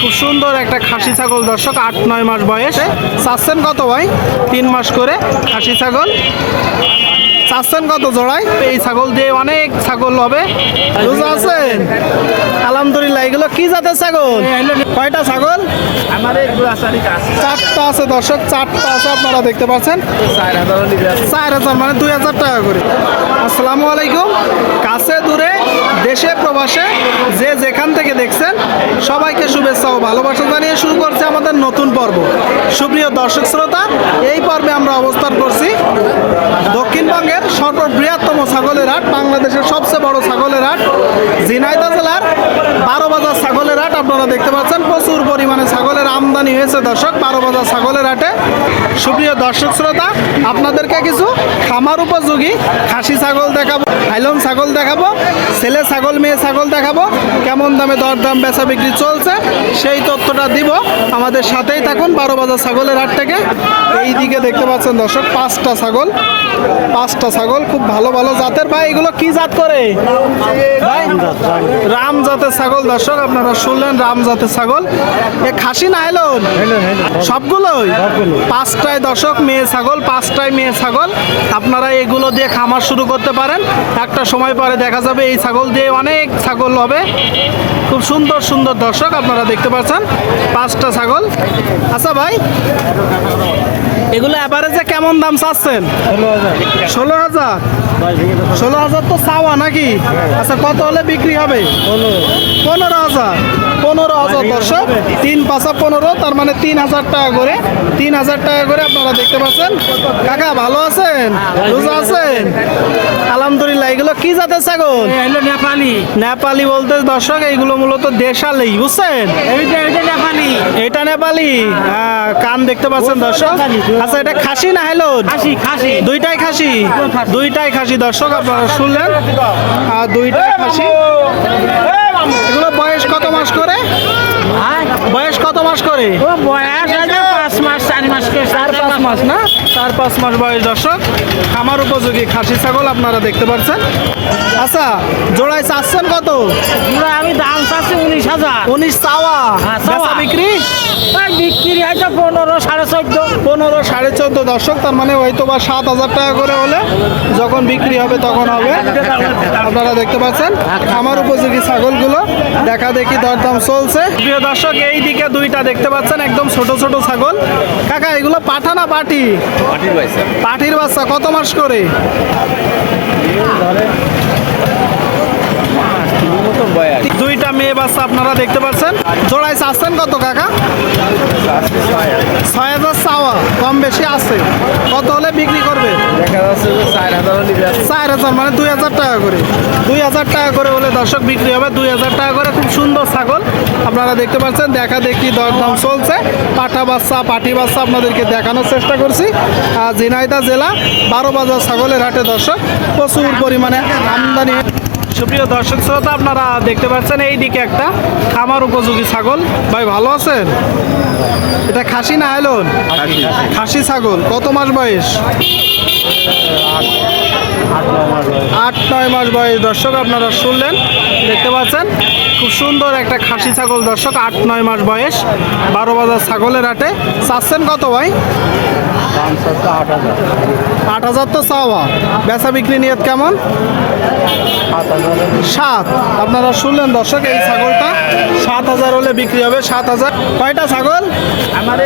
খুব সুন্দর একটা খাসি ছাগল, দর্শক, আট, নয় মাস বয়সে। চাচ্ছেন কত ভাই? তিন মাস করে খাসি ছাগল। চাচ্ছেন কত জোড়ায়? এই ছাগল দিয়ে অনেক ছাগল হবে। বুঝতে আছেন আলহামদুলিল্লাহ এগুলো কি জাতের ছাগল? কয়টা ছাগল? চারটা আছে দর্শক চারটা আছে আপনারা দেখতে পাচ্ছেন। চার হাজার মানে দুই হাজার টাকা করে। আসসালামু আলাইকুম। কাছে দূরে দেশে প্রবাসে যে যেখান থেকে দেখছেন সবাইকে শুভেচ্ছা ও ভালোবাসা জানিয়ে শুরু করছে আমাদের নতুন পর্ব। সুপ্রিয় দর্শক শ্রোতা এই পর্বে আমরা অবস্থান করছি দক্ষিণবঙ্গের সর্ববৃহত্তম ছাগলের হাট, বাংলাদেশের সবচেয়ে বড় ছাগলের হাট ঝিনাইদা জেলার বারো বাজার ছাগলের হাট। আপনারা দেখতে পাচ্ছেন, প্রচুর পরিমাণে ছাগলের আমদানি হয়েছে, দর্শক। বারো বাজার ছাগলের হাটে সুপ্রিয় দর্শক শ্রোতা, আপনাদেরকে কিছু খামার উপযোগী খাসি ছাগল দেখাবো। হাইলন ছাগল দেখাবো, ছেলে ছাগল, মেয়ে ছাগল দেখাবো, কেমন দামে দরদাম বেচা বিক্রি চলছে, সেই তথ্যটা দিব। আমাদের সাথেই থাকুন বারো বাজার ছাগলের হাট থেকে। এই দিকে দেখতে পাচ্ছেন দর্শক, পাঁচটা ছাগল পাঁচটা ছাগল, খুব ভালো ভালো জাতের। ভাই, এগুলো কি জাত করে? রাম জাতের ছাগল দর্শক, আপনারা শুনলেন রাম জাতের ছাগল। এ খাসি না হেলন সবগুলোই? পাঁচটায় দর্শক, মেয়ে ছাগল, পাঁচটায় মেয়ে ছাগল। আপনারা এগুলো দিয়ে খামার শুরু করতে পারেন। একটা সময় পরে দেখা যাবে এই ছাগল দিয়ে অনেক ছাগল হবে। খুব সুন্দর সুন্দর দর্শক আপনারা দেখতে পাচ্ছেন, পাঁচটা ছাগল। আচ্ছা ভাই এগুলো অ্যাভারেজে কেমন দাম চাচ্ছেন? ষোলো হাজার। ষোলো হাজার তো চাওয়া নাকি? আচ্ছা কত হলে বিক্রি হবে? পনেরো হাজার। পনেরো হাজার দর্শক তিন পাঁচা পনেরো তার মানে তিন হাজার টাকা করে তিন হাজার টাকা করে আপনারা দেখতে পাচ্ছেন। কাকা ভালো আছেন? রোজা আছেন? আলহামদুলিল্লাহ এগুলো কি জাতের ছাগল? নেপালি। নেপালি বলতে দর্শক এইগুলো মূলত দেশালি বুঝছেন? এইটা এইটা নেপালি। এটা নেপালি? হ্যাঁ কান দেখতে পাচ্ছেন দর্শক। আচ্ছা এটা খাসি না হ্যালো খাসি খাসি। দুইটাই খাসি? দুইটাই খাসি। দর্শক আপনারা শুনলেন। আর দুইটাই খাসি। এগুলো বয়স কত মাস করে? বয়স কত মাস করে? বয়স মাস চার মাস চার পাঁচ মাস। না? চার পাঁচ মাস বয়স দর্শক। খামার উপযোগী খাসি ছাগল আপনারা দেখতে পাচ্ছেন আচ্ছা জোড়ায় চাচ্ছেন কত? পুরো আমি দাম চাচ্ছি উনিশ হাজার। উনিশ চাওয়া। হ্যাঁ, চাওয়া। বিক্রি? বিক্রি হয়তো পনেরো সাড়ে চোদ্দ। পনেরো সাড়ে চোদ্দ দর্শক তার মানে হয়তো বা সাত হাজার টাকা করে হলে যখন বিক্রি হবে তখন হবে। আপনারা দেখতে পাচ্ছেন আমার উপযোগী ছাগলগুলো দেখা দেখি দরদাম চলছে। প্রিয় দর্শক এই দিকে দুইটা দেখতে পাচ্ছেন একদম ছোট ছোট ছাগল। কাকা এগুলো পাঠা না পাটি পাটির বাচ্চা। কত মাস করে? দুইটা মেয়ে বাচ্চা আপনারা দেখতে পাচ্ছেন। জোড়ায় চাচ্ছেন কত কাকা? ছয় হাজার চাওয়া কম বেশি আছে। কত হলে বিক্রি করবে? চার হাজার চার হাজার মানে দুই হাজার টাকা করে। দুই হাজার টাকা করে হলে দর্শক বিক্রি হবে। দুই হাজার টাকা করে খুব সুন্দর ছাগল। আপনারা দেখতে পাচ্ছেন দেখা দেখি দরদাম চলছে। পাঠা বাচ্চা পাটি বাচ্চা আপনাদেরকে দেখানোর চেষ্টা করছি। আর ঝিনাইদা জেলা বারো বাজার ছাগলের হাটে দর্শক প্রচুর পরিমাণে আমদানি সুপ্রিয় দর্শক শ্রোতা আপনারা দেখতে পাচ্ছেন এই দিকে একটা খামার উপযোগী ছাগল। ভাই ভালো আছেন? এটা খাসি না এলন খাসি ছাগল। কত মাস বয়স? আট নয় মাস বয়স। দর্শক আপনারা শুনলেন দেখতে পাচ্ছেন খুব সুন্দর একটা খাসি ছাগল। দর্শক আট নয় মাস বয়স। বারো বাজার ছাগলের হাটে। চাচ্ছেন কত ভাই? আট হাজার তো চাওয়া। বেচা বিক্রি নিয়ত কেমন? সাত। হাজার সাত আপনারা শুনলেন দর্শক এই ছাগলটা সাত হাজার হলে বিক্রি হবে সাত হাজার। কয়টা ছাগল? আমার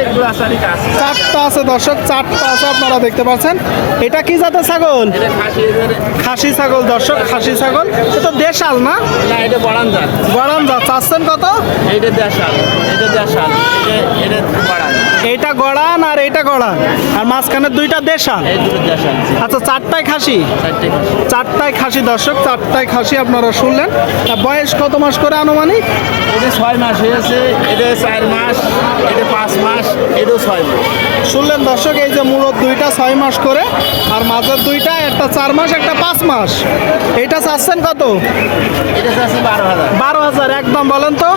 চারটা আছে দর্শক চারটা আছে আপনারা দেখতে পাচ্ছেন। এটা কি জাতের ছাগল? খাসি ছাগল দর্শক খাসি ছাগল। এটা দেশাল না? না এটা বড়ান চাচ্ছেন কত? দেশাল। এটা দেশাল। এটা এটা গড়ান আর এইটা গড়ান। আর মাঝখানে দুইটা দেশাল। আচ্ছা চারটায় খাসি? চারটে খাসি। চারটায় খাসি দর্শক চারটায় খাসি আপনারা শুনলেন। বয়স কত মাস করে আনুমানিক? এটা ছয় মাস হয়েছে এটা চার মাস এটা পাঁচ মাস এটাও ছয় মাস। শুনলেন দর্শক এই যে মূলত দুইটা ছয় মাস করে আর মাঝের দুইটা একটা চার মাস একটা পাঁচ মাস। এইটা চাচ্ছেন কত? বারো হাজার। একদম বলেন তো।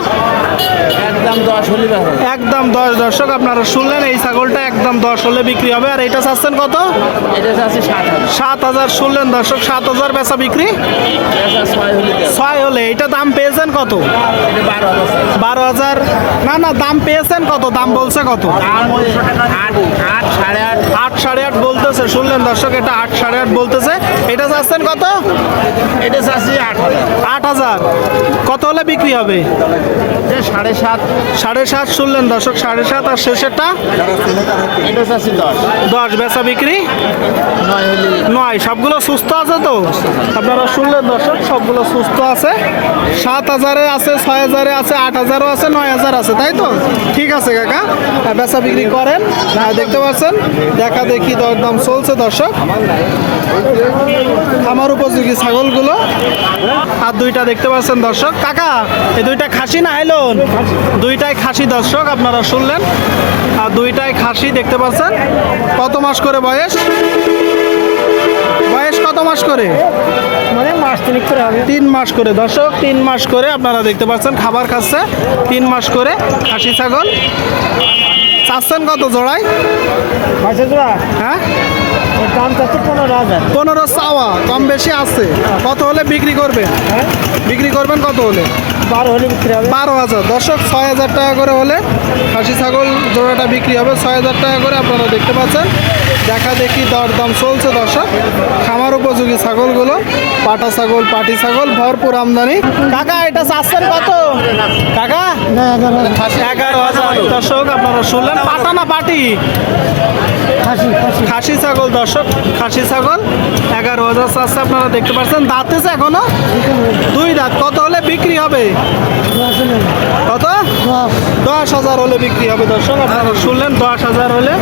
একদম দশ হলে একদম দশ। দর্শক আপনারা শুনলেন এই ছাগলটা একদম দশ হলে বিক্রি হবে আর এটা চাচ্ছেন কত? সাত হাজার। শুনলেন দর্শক সাত হাজার বেচা বিক্রি? ছয় হলে এটা দাম পেয়েছেন কত? বারো হাজার। বারো হাজার। না না দাম পেয়েছেন কত? দাম বলছে কত? আট আট সাড়ে আট আট সাড়ে আট বলতেছে শুনলেন দর্শক এটা আট সাড়ে আট বলতেছে। এটা চাচ্ছেন কত? এটা আছে আট আট হাজার। কত হলে বিক্রি হবে? সাড়ে সাত। সাড়ে সাত শুনলেন দর্শক সাড়ে সাত আর শেষেরটা? এটা আছে দশ। দশ বেচা বিক্রি? নয় সবগুলো সুস্থ আছে তো? আপনারা শুনলেন দর্শক সবগুলো সুস্থ আছে। সাত হাজারে আছে ছয় হাজারে আছে আট হাজারও আছে নয় হাজার আছে তাই তো? ঠিক আছে কাকা। বেচা বিক্রি করেন। দেখতে পাচ্ছেন? দেখা দেখি দরদাম চলছে দর্শক। আমার উপযোগী ছাগলগুলো। আর দুইটা দেখতে পাচ্ছেন দর্শক। কাকা এই দুইটা খাসি না আইলন? দুইটাই খাসি দর্শক আপনারা শুনলেন। আর দুইটাই খাসি দেখতে পাচ্ছেন। কত মাস করে বয়স? বয়স কত মাস করে? মানে মাস তিনিক করে হবে। তিন মাস করে দর্শক। তিন মাস করে আপনারা দেখতে পাচ্ছেন খাবার খাচ্ছে। তিন মাস করে খাসি ছাগল। চাচ্ছেন কত জোড়ায়? হ্যাঁ? পনেরো চাওয়া কম বেশি আছে। কত হলে বিক্রি করবেন? হ্যাঁ? বিক্রি করবেন কত হলে? বারো হলে বিক্রি হবে। বারো হাজার। দর্শক ছয় হাজার টাকা করে হলে খাসি ছাগল জোড়াটা বিক্রি হবে। ছয় হাজার টাকা করে আপনারা দেখতে পাচ্ছেন। দেখা দেখি দরদাম চলছে দর্শক। খামার উপযোগী ছাগলগুলো পাটা ছাগল পাটি ছাগল ভরপুর আমদানি। কাকা এটা চাচ্ছেন কত? কাকা? এগারো হাজার। দর্শক আপনারা শুনলেন পাটা না পাটি? খাসি ছাগল দর্শক খাসি ছাগল। এগারো হাজার চাচ্ছে আপনারা দেখতে পাচ্ছেন দাঁতেছে এখনও? দুই দাঁত। কত হলে বিক্রি হবে? কত? দশ হাজার হলে বিক্রি হবে দর্শক আপনারা শুনলেন দশ হাজার হলে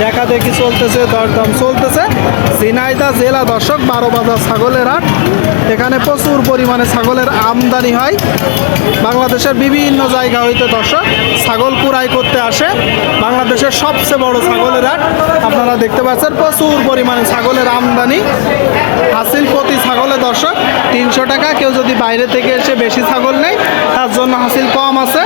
দেখা দেখি চলতেছে, দরদাম চলতেছে। ঝিনাইদা জেলা দর্শক বারো বাজার ছাগলের হাট। এখানে প্রচুর পরিমাণে ছাগলের আমদানি হয়। বাংলাদেশের বিভিন্ন জায়গা হইতে দর্শক ছাগল কুড়াই করতে আসে। বাংলাদেশের সবচেয়ে বড় ছাগলের হাট, আপনারা দেখতে পাচ্ছেন, প্রচুর পরিমাণে ছাগলের আমদানি। হাসিল প্রতি ছাগলে দর্শক তিনশো টাকা, কেউ যদি বাইরে থেকে এসে বেশি ছাগল নেই তার জন্য হাসিল কম আছে।